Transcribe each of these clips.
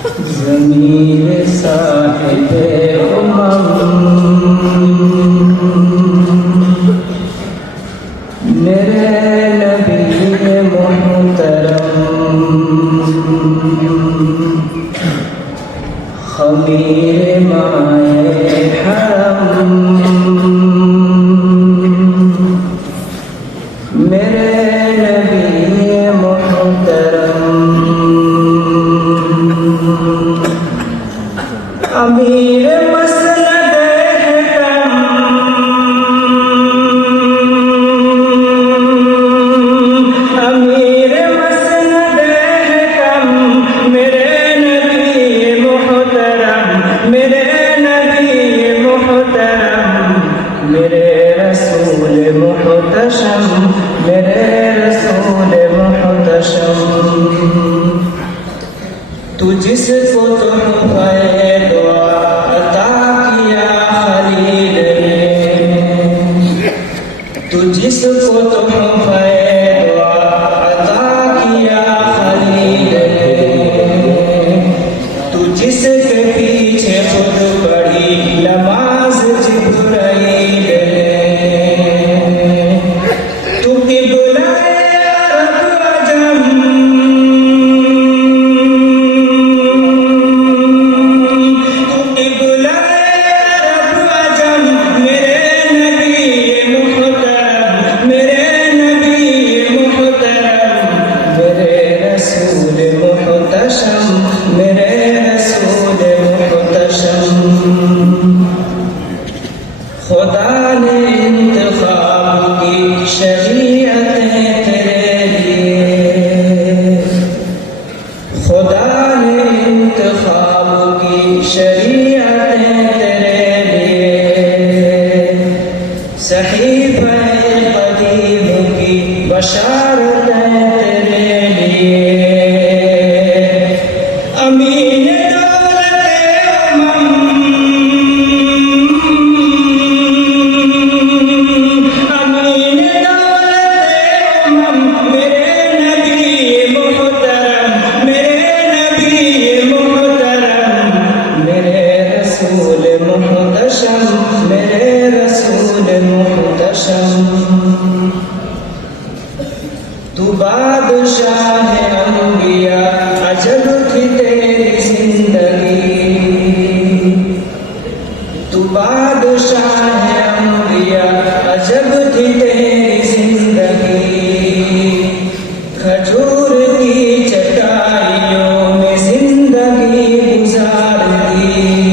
ज़मीर साहिबे मेरे नबी मोहतरम खमीर माए हरम मेरे नबी मोहतरम अमीर मसनद अमीर मसनद मेरे नबी मोहतरम मेरे नबी मोहतरम मेरे रसूल मुहतशम मेरे रसूल मुहतशम तू जिसको तोहफे दुआ अता किया खलील ने तू जिसको तोहफे दुआ अता किया खलील ने तू जिसके पीछे खुद पढ़ी नमाज जिब्राइल ने तू किबला अरब अजम खुदा ने इंतखाब की शरीयतें तेरे लिए खुदा ने इंतखाब की शरीयतें तेरे लिए सहीफे कदीम की बशारतें तेरे लिए अमीन मेरे रसूल मुहतशम तू बादशाह अंबिया अजब थी तेरी जिंदगी तू बादशाह अंबिया अजब थी तेरी जिंदगी खजूर की चटाइयों में जिंदगी गुजार दी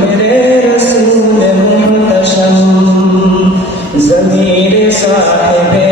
मेरे रसूल मुहतशम ज़मीर साहिबे